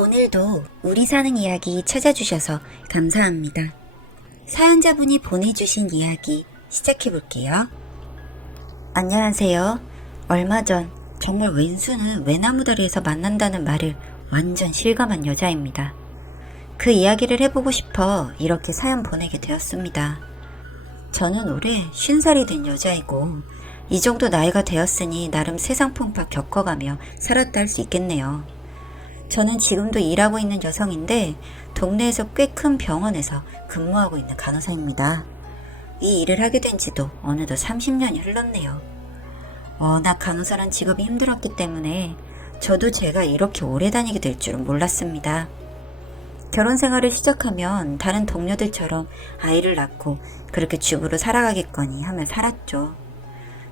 오늘도 우리 사는 이야기 찾아주셔서 감사합니다. 사연자분이 보내주신 이야기 시작해볼게요. 안녕하세요. 얼마 전 정말 왼수는 외나무다리에서 만난다는 말을 완전 실감한 여자입니다. 그 이야기를 해보고 싶어 이렇게 사연 보내게 되었습니다. 저는 올해 50살이 된 여자이고 이 정도 나이가 되었으니 나름 세상 풍파 겪어가며 살았다 할 수 있겠네요. 저는 지금도 일하고 있는 여성인데 동네에서 꽤 큰 병원에서 근무하고 있는 간호사입니다. 이 일을 하게 된 지도 어느덧 30년이 흘렀네요. 워낙 간호사란 직업이 힘들었기 때문에 저도 제가 이렇게 오래 다니게 될 줄은 몰랐습니다. 결혼 생활을 시작하면 다른 동료들처럼 아이를 낳고 그렇게 주부로 살아가겠거니 하며 살았죠.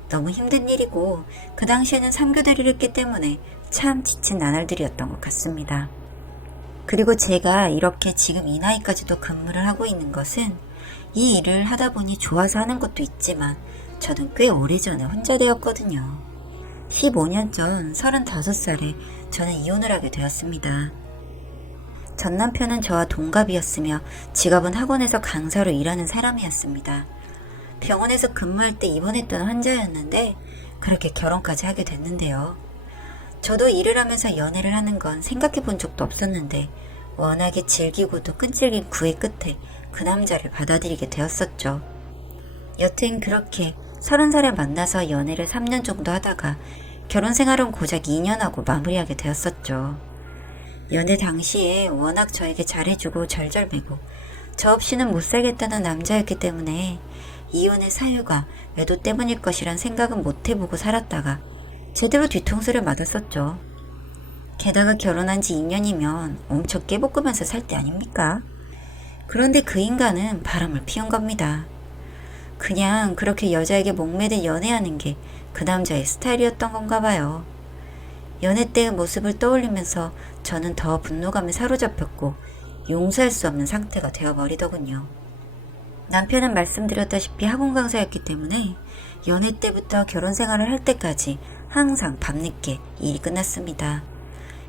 너무 힘든 일이고 그 당시에는 3교대를 했기 때문에 참 지친 나날들이었던 것 같습니다. 그리고 제가 이렇게 지금 이 나이까지도 근무를 하고 있는 것은 이 일을 하다 보니 좋아서 하는 것도 있지만 저는 꽤 오래전에 혼자 되었거든요. 15년 전 35살에 저는 이혼을 하게 되었습니다. 전 남편은 저와 동갑이었으며 직업은 학원에서 강사로 일하는 사람이었습니다. 병원에서 근무할 때 입원했던 환자였는데 그렇게 결혼까지 하게 됐는데요. 저도 일을 하면서 연애를 하는 건 생각해 본 적도 없었는데 워낙에 즐기고도 끈질긴 구애 끝에 그 남자를 받아들이게 되었었죠. 여튼 그렇게 30살에 만나서 연애를 3년 정도 하다가 결혼 생활은 고작 2년 하고 마무리하게 되었었죠. 연애 당시에 워낙 저에게 잘해주고 절절매고 저 없이는 못 살겠다는 남자였기 때문에 이혼의 사유가 외도 때문일 것이란 생각은 못 해보고 살았다가 제대로 뒤통수를 맞았었죠. 게다가 결혼한 지 2년이면 엄청 깨볶으면서 살 때 아닙니까? 그런데 그 인간은 바람을 피운 겁니다. 그냥 그렇게 여자에게 목매듯 연애하는 게 그 남자의 스타일이었던 건가 봐요. 연애 때의 모습을 떠올리면서 저는 더 분노감에 사로잡혔고 용서할 수 없는 상태가 되어버리더군요. 남편은 말씀드렸다시피 학원 강사였기 때문에 연애 때부터 결혼 생활을 할 때까지 항상 밤늦게 일이 끝났습니다.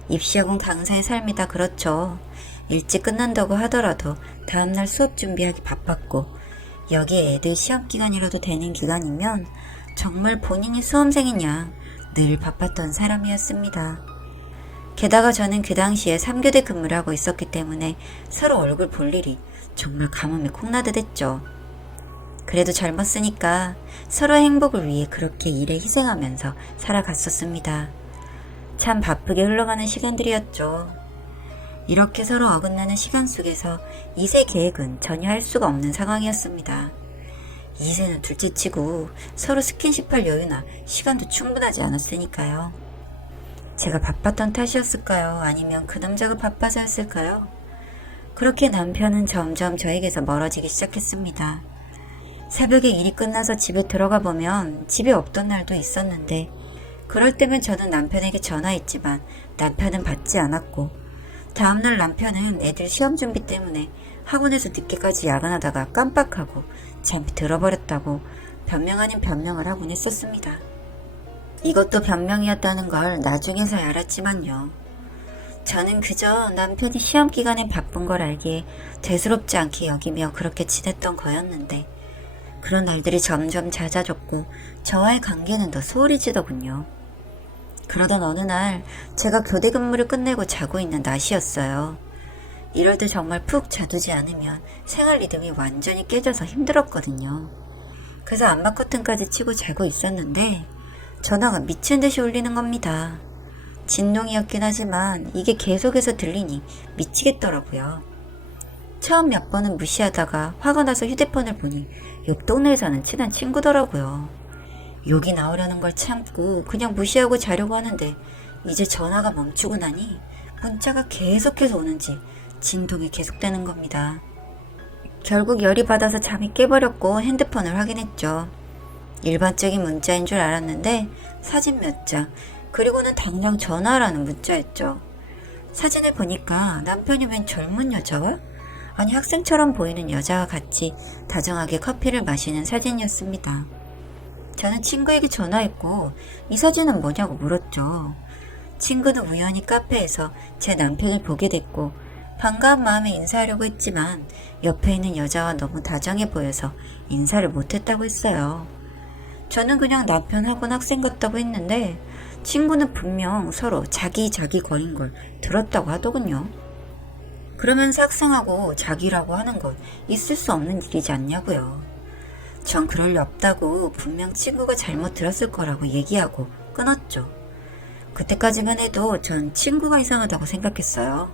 입시학원 강사의 삶이다 그렇죠. 일찍 끝난다고 하더라도 다음날 수업 준비하기 바빴고 여기에 애들 시험 기간이라도 되는 기간이면 정말 본인이 수험생인 양 늘 바빴던 사람이었습니다. 게다가 저는 그 당시에 3교대 근무를 하고 있었기 때문에 서로 얼굴 볼 일이 정말 가뭄에 콩나듯 했죠. 그래도 젊었으니까 서로의 행복을 위해 그렇게 일에 희생하면서 살아갔었습니다. 참 바쁘게 흘러가는 시간들이었죠. 이렇게 서로 어긋나는 시간 속에서 2세 계획은 전혀 할 수가 없는 상황이었습니다. 2세는 둘째치고 서로 스킨십할 여유나 시간도 충분하지 않았으니까요. 제가 바빴던 탓이었을까요? 아니면 그 남자가 바빠서였을까요? 그렇게 남편은 점점 저에게서 멀어지기 시작했습니다. 새벽에 일이 끝나서 집에 들어가 보면 집에 없던 날도 있었는데 그럴 때면 저는 남편에게 전화했지만 남편은 받지 않았고 다음날 남편은 애들 시험 준비 때문에 학원에서 늦게까지 야근하다가 깜빡하고 잠이 들어버렸다고 변명 아닌 변명을 하곤 했었습니다. 이것도 변명이었다는 걸 나중에서야 알았지만요. 저는 그저 남편이 시험 기간에 바쁜 걸 알기에 대수롭지 않게 여기며 그렇게 지냈던 거였는데 그런 날들이 점점 잦아졌고 저와의 관계는 더 소홀해지더군요. 그러던 어느 날 제가 교대 근무를 끝내고 자고 있는 낮이었어요. 이럴 때 정말 푹 자두지 않으면 생활 리듬이 완전히 깨져서 힘들었거든요. 그래서 암막 커튼까지 치고 자고 있었는데 전화가 미친 듯이 울리는 겁니다. 진동이었긴 하지만 이게 계속해서 들리니 미치겠더라고요. 처음 몇 번은 무시하다가 화가 나서 휴대폰을 보니 옆 동네에 사는 친한 친구더라고요. 욕이 나오려는 걸 참고 그냥 무시하고 자려고 하는데 이제 전화가 멈추고 나니 문자가 계속해서 오는지 진동이 계속되는 겁니다. 결국 열이 받아서 잠이 깨버렸고 핸드폰을 확인했죠. 일반적인 문자인 줄 알았는데 사진 몇 장, 그리고는 당장 전화라는 문자였죠. 사진을 보니까 남편이 웬 젊은 여자와 아니 학생처럼 보이는 여자와 같이 다정하게 커피를 마시는 사진이었습니다. 저는 친구에게 전화했고 이 사진은 뭐냐고 물었죠. 친구는 우연히 카페에서 제 남편을 보게 됐고 반가운 마음에 인사하려고 했지만 옆에 있는 여자와 너무 다정해 보여서 인사를 못했다고 했어요. 저는 그냥 남편하고는 학생 같다고 했는데 친구는 분명 서로 자기 거린 걸 들었다고 하더군요. 그러면서 학생하고 자기라고 하는 건 있을 수 없는 일이지 않냐고요. 전 그럴 리 없다고 분명 친구가 잘못 들었을 거라고 얘기하고 끊었죠. 그때까지만 해도 전 친구가 이상하다고 생각했어요.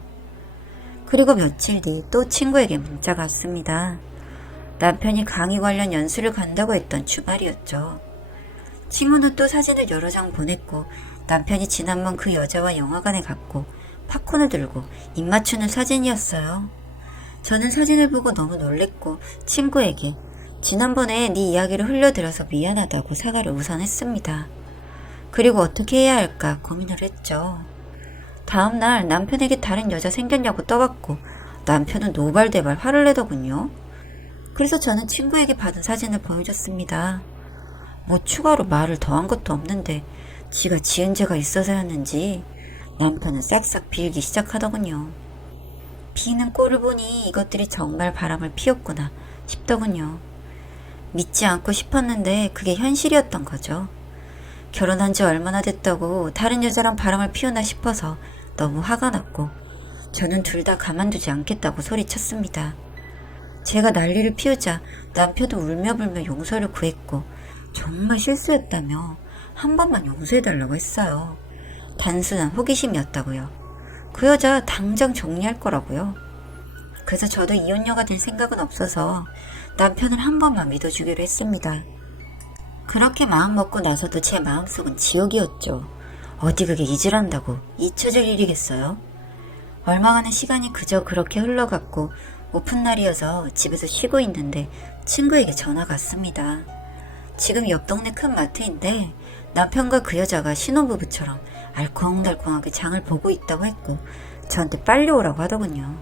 그리고 며칠 뒤 또 친구에게 문자가 왔습니다. 남편이 강의 관련 연수를 간다고 했던 주말이었죠. 친구는 또 사진을 여러 장 보냈고 남편이 지난번 그 여자와 영화관에 갔고 팝콘을 들고 입 맞추는 사진이었어요. 저는 사진을 보고 너무 놀랬고 친구에게 지난번에 네 이야기를 흘려들어서 미안하다고 사과를 우선 했습니다. 그리고 어떻게 해야 할까 고민을 했죠. 다음날 남편에게 다른 여자 생겼냐고 떠받고 남편은 노발대발 화를 내더군요. 그래서 저는 친구에게 받은 사진을 보여줬습니다. 뭐 추가로 말을 더한 것도 없는데 지가 지은 죄가 있어서였는지 남편은 싹싹 빌기 시작하더군요. 비는 꼴을 보니 이것들이 정말 바람을 피웠구나 싶더군요. 믿지 않고 싶었는데 그게 현실이었던 거죠. 결혼한 지 얼마나 됐다고 다른 여자랑 바람을 피우나 싶어서 너무 화가 났고 저는 둘 다 가만두지 않겠다고 소리쳤습니다. 제가 난리를 피우자 남편도 울며불며 용서를 구했고 정말 실수였다며 한 번만 용서해달라고 했어요. 단순한 호기심이었다고요. 그 여자 당장 정리할 거라고요. 그래서 저도 이혼녀가 될 생각은 없어서 남편을 한 번만 믿어주기로 했습니다. 그렇게 마음먹고 나서도 제 마음속은 지옥이었죠. 어디 그게 잊으란다고 잊혀질 일이겠어요? 얼마간의 시간이 그저 그렇게 흘러갔고 오픈날이어서 집에서 쉬고 있는데 친구에게 전화가 왔습니다. 지금 옆 동네 큰 마트인데 남편과 그 여자가 신혼부부처럼 알콩달콩하게 장을 보고 있다고 했고 저한테 빨리 오라고 하더군요.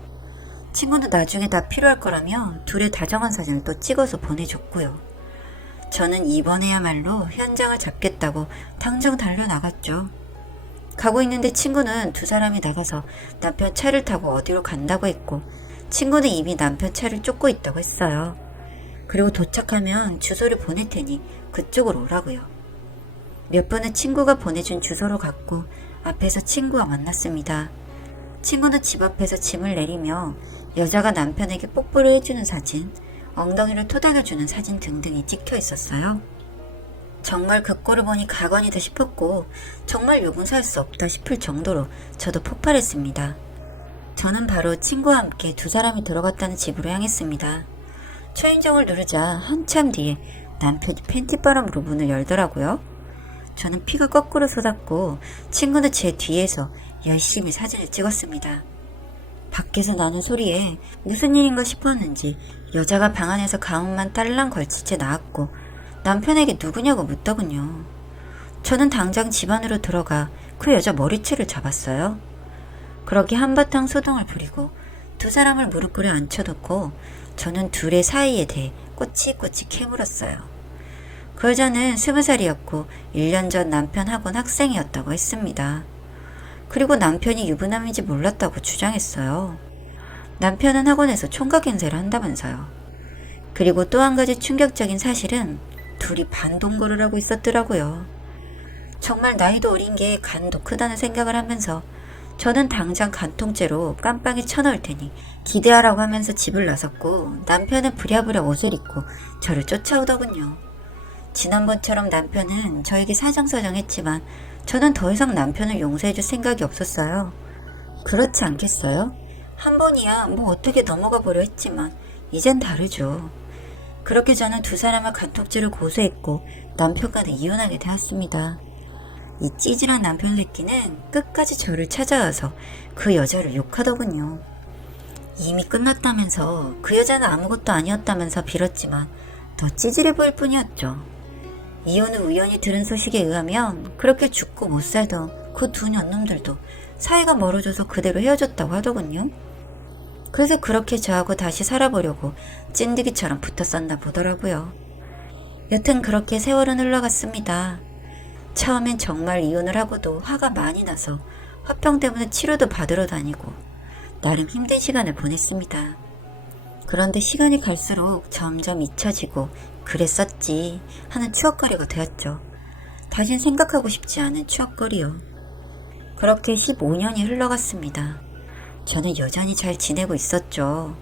친구도 나중에 다 필요할 거라며 둘의 다정한 사진을 또 찍어서 보내줬고요. 저는 이번에야말로 현장을 잡겠다고 당장 달려나갔죠. 가고 있는데 친구는 두 사람이 나가서 남편 차를 타고 어디로 간다고 했고 친구는 이미 남편 차를 쫓고 있다고 했어요. 그리고 도착하면 주소를 보낼 테니 그쪽으로 오라고요. 몇 분은 친구가 보내준 주소로 갔고 앞에서 친구와 만났습니다. 친구는 집 앞에서 짐을 내리며 여자가 남편에게 뽀뽀를 해주는 사진, 엉덩이를 토닥여주는 사진 등등이 찍혀 있었어요. 정말 그 꼴을 보니 가관이다 싶었고 정말 용서할 수 없다 싶을 정도로 저도 폭발했습니다. 저는 바로 친구와 함께 두 사람이 들어갔다는 집으로 향했습니다. 초인종을 누르자 한참 뒤에 남편이 팬티바람으로 문을 열더라고요. 저는 피가 거꾸로 쏟았고 친구는 제 뒤에서 열심히 사진을 찍었습니다. 밖에서 나는 소리에 무슨 일인가 싶었는지 여자가 방 안에서 가운만 딸랑 걸친 채 나왔고 남편에게 누구냐고 묻더군요. 저는 당장 집 안으로 들어가 그 여자 머리채를 잡았어요. 그렇게 한바탕 소동을 부리고 두 사람을 무릎 꿇에 앉혀놓고 저는 둘의 사이에 대해 꼬치꼬치 캐물었어요. 그 여자는 20살이었고 1년 전 남편 학원 학생이었다고 했습니다. 그리고 남편이 유부남인지 몰랐다고 주장했어요. 남편은 학원에서 총각 행세를 한다면서요. 그리고 또 한 가지 충격적인 사실은 둘이 반동거를 하고 있었더라고요. 정말 나이도 어린 게 간도 크다는 생각을 하면서 저는 당장 간통죄로 깜빵에 쳐넣을 테니 기대하라고 하면서 집을 나섰고 남편은 부랴부랴 옷을 입고 저를 쫓아오더군요. 지난번처럼 남편은 저에게 사정사정했지만 저는 더 이상 남편을 용서해줄 생각이 없었어요. 그렇지 않겠어요? 한 번이야 뭐 어떻게 넘어가 보려 했지만 이젠 다르죠. 그렇게 저는 두 사람을 간통죄로 고소했고 남편과는 이혼하게 되었습니다. 이 찌질한 남편 새끼는 끝까지 저를 찾아와서 그 여자를 욕하더군요. 이미 끝났다면서 그 여자는 아무것도 아니었다면서 빌었지만 더 찌질해 보일 뿐이었죠. 이혼 후 우연히 들은 소식에 의하면 그렇게 죽고 못 살던 그 두 년놈들도 사이가 멀어져서 그대로 헤어졌다고 하더군요. 그래서 그렇게 저하고 다시 살아보려고 찐득이처럼 붙었었나 보더라고요. 여튼 그렇게 세월은 흘러갔습니다. 처음엔 정말 이혼을 하고도 화가 많이 나서 화병 때문에 치료도 받으러 다니고 나름 힘든 시간을 보냈습니다. 그런데 시간이 갈수록 점점 잊혀지고 그랬었지 하는 추억거리가 되었죠. 다신 생각하고 싶지 않은 추억거리요. 그렇게 15년이 흘러갔습니다. 저는 여전히 잘 지내고 있었죠.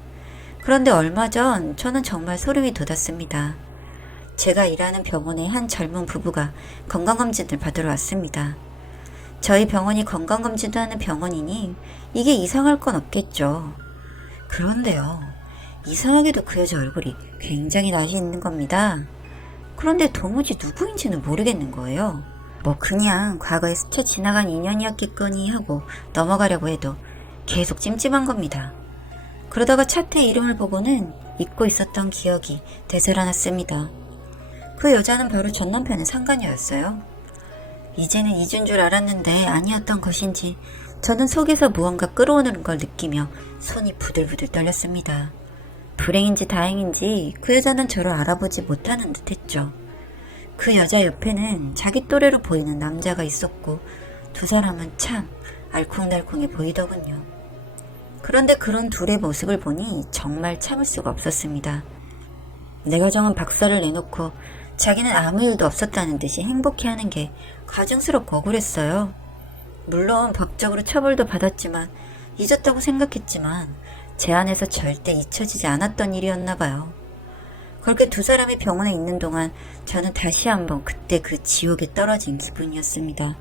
그런데 얼마 전 저는 정말 소름이 돋았습니다. 제가 일하는 병원에 한 젊은 부부가 건강검진을 받으러 왔습니다. 저희 병원이 건강검진도 하는 병원이니 이게 이상할 건 없겠죠. 그런데요, 이상하게도 그 여자 얼굴이 굉장히 낯이 있는 겁니다. 그런데 도무지 누구인지는 모르겠는 거예요. 뭐 그냥 과거에 스쳐 지나간 인연이었겠거니 하고 넘어가려고 해도 계속 찜찜한 겁니다. 그러다가 차트의 이름을 보고는 잊고 있었던 기억이 되살아났습니다. 그 여자는 바로 전 남편의 상간녀였어요. 이제는 잊은 줄 알았는데 아니었던 것인지 저는 속에서 무언가 끌어오는 걸 느끼며 손이 부들부들 떨렸습니다. 불행인지 다행인지 그 여자는 저를 알아보지 못하는 듯 했죠. 그 여자 옆에는 자기 또래로 보이는 남자가 있었고 두 사람은 참 알콩달콩해 보이더군요. 그런데 그런 둘의 모습을 보니 정말 참을 수가 없었습니다. 내가 정한 박사를 내놓고 자기는 아무 일도 없었다는 듯이 행복해하는 게 가증스럽고 억울했어요. 물론 법적으로 처벌도 받았지만 잊었다고 생각했지만 제 안에서 절대 잊혀지지 않았던 일이었나 봐요. 그렇게 두 사람이 병원에 있는 동안 저는 다시 한번 그때 그 지옥에 떨어진 기분이었습니다.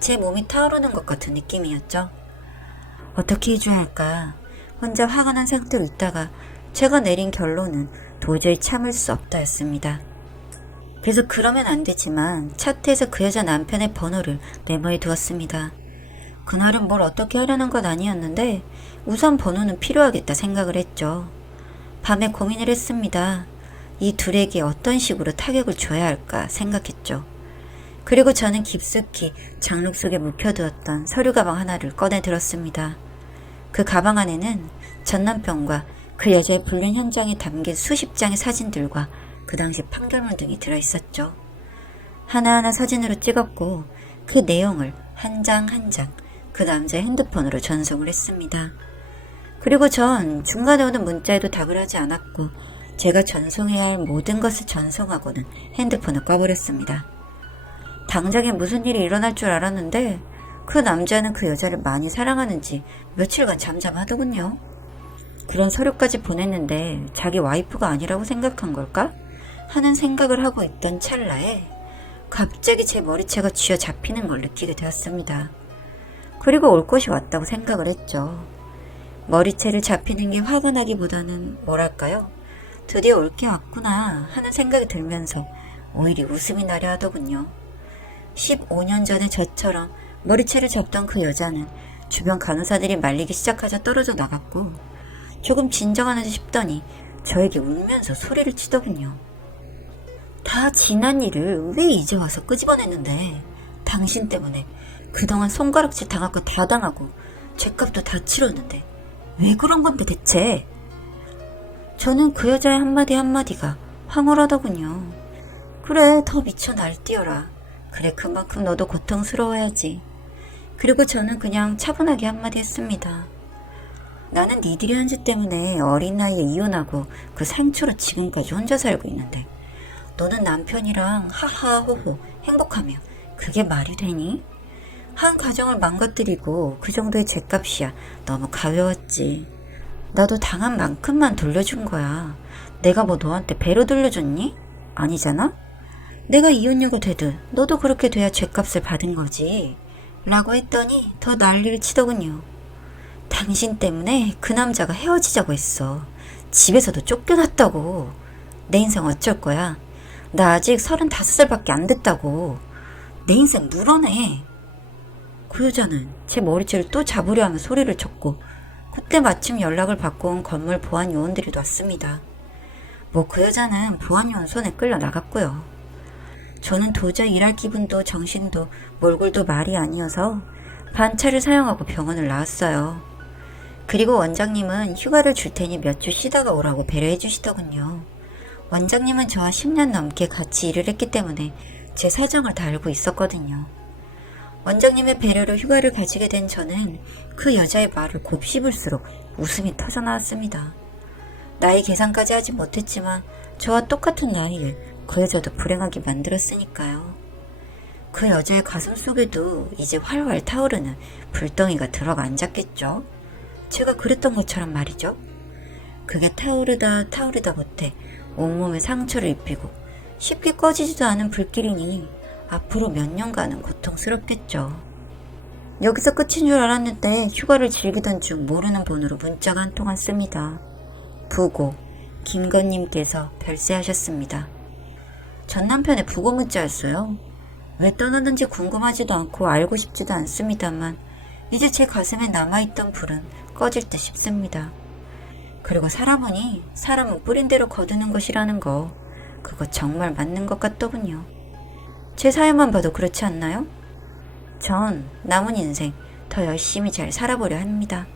제 몸이 타오르는 것 같은 느낌이었죠. 어떻게 해줘야 할까? 혼자 화가 난 상태로 있다가 제가 내린 결론은 도저히 참을 수 없다였습니다. 그래서 그러면 안 되지만 차트에서 그 여자 남편의 번호를 메모해 두었습니다. 그날은 뭘 어떻게 하려는 건 아니었는데 우선 번호는 필요하겠다 생각을 했죠. 밤에 고민을 했습니다. 이 둘에게 어떤 식으로 타격을 줘야 할까 생각했죠. 그리고 저는 깊숙이 장롱 속에 묵혀두었던 서류 가방 하나를 꺼내 들었습니다. 그 가방 안에는 전 남편과 그 여자의 불륜 현장에 담긴 수십 장의 사진들과 그 당시 판결문 등이 들어있었죠. 하나하나 사진으로 찍었고 그 내용을 한 장 한 장 그 남자의 핸드폰으로 전송을 했습니다. 그리고 전 중간에 오는 문자에도 답을 하지 않았고 제가 전송해야 할 모든 것을 전송하고는 핸드폰을 꺼버렸습니다. 당장에 무슨 일이 일어날 줄 알았는데 그 남자는 그 여자를 많이 사랑하는지 며칠간 잠잠하더군요. 그런 서류까지 보냈는데 자기 와이프가 아니라고 생각한 걸까? 하는 생각을 하고 있던 찰나에 갑자기 제 머리채가 쥐어잡히는 걸 느끼게 되었습니다. 그리고 올 것이 왔다고 생각을 했죠. 머리채를 잡히는 게 화가 나기보다는 뭐랄까요? 드디어 올 게 왔구나 하는 생각이 들면서 오히려 웃음이 나려 하더군요. 15년 전에 저처럼 머리채를 잡던 그 여자는 주변 간호사들이 말리기 시작하자 떨어져 나갔고 조금 진정하나 싶더니 저에게 울면서 소리를 치더군요. 다 지난 일을 왜 이제 와서 끄집어냈는데 당신 때문에 그동안 손가락질 당할 거 다 당하고 죗값도 다 치렀는데 왜 그런 건데 대체? 저는 그 여자의 한마디 한마디가 황홀하더군요. 그래, 더 미쳐 날뛰어라. 그래, 그만큼 너도 고통스러워야지. 그리고 저는 그냥 차분하게 한마디 했습니다. 나는 니들이 한 짓 때문에 어린 나이에 이혼하고 그 상처로 지금까지 혼자 살고 있는데 너는 남편이랑 하하호호 행복하며 그게 말이 되니? 한 가정을 망가뜨리고 그 정도의 죗값이야 너무 가벼웠지. 나도 당한 만큼만 돌려준 거야. 내가 뭐 너한테 배로 돌려줬니? 아니잖아? 내가 이혼녀가 되든 너도 그렇게 돼야 죗값을 받은 거지. 라고 했더니 더 난리를 치더군요. 당신 때문에 그 남자가 헤어지자고 했어. 집에서도 쫓겨났다고. 내 인생 어쩔 거야? 나 아직 35살밖에 안 됐다고. 내 인생 물어내. 그 여자는 제 머리채를 또 잡으려 하며 소리를 쳤고 그때 마침 연락을 받고 온 건물 보안 요원들이 왔습니다. 뭐 그 여자는 보안 요원 손에 끌려 나갔고요. 저는 도저히 일할 기분도 정신도 몰골도 말이 아니어서 반차를 사용하고 병원을 나왔어요. 그리고 원장님은 휴가를 줄 테니 몇 주 쉬다가 오라고 배려해 주시더군요. 원장님은 저와 10년 넘게 같이 일을 했기 때문에 제 사정을 다 알고 있었거든요. 원장님의 배려로 휴가를 가지게 된 저는 그 여자의 말을 곱씹을수록 웃음이 터져나왔습니다. 나이 계산까지 하지 못했지만 저와 똑같은 나이에 그 여자도 불행하게 만들었으니까요. 그 여자의 가슴 속에도 이제 활활 타오르는 불덩이가 들어가 앉았겠죠. 제가 그랬던 것처럼 말이죠. 그게 타오르다 못해 온몸에 상처를 입히고 쉽게 꺼지지도 않은 불길이니 앞으로 몇 년간은 고통스럽겠죠. 여기서 끝인 줄 알았는데 휴가를 즐기던 중 모르는 번호로 문자가 한 통 왔습니다. 부고 김건님께서 별세하셨습니다. 전 남편의 부고 문자였어요. 왜 떠났는지 궁금하지도 않고 알고 싶지도 않습니다만 이제 제 가슴에 남아있던 불은 꺼질 듯 싶습니다. 그리고 사람은 뿌린 대로 거두는 것이라는 거, 그거 정말 맞는 것 같더군요. 제 사연만 봐도 그렇지 않나요? 전 남은 인생 더 열심히 잘 살아보려 합니다.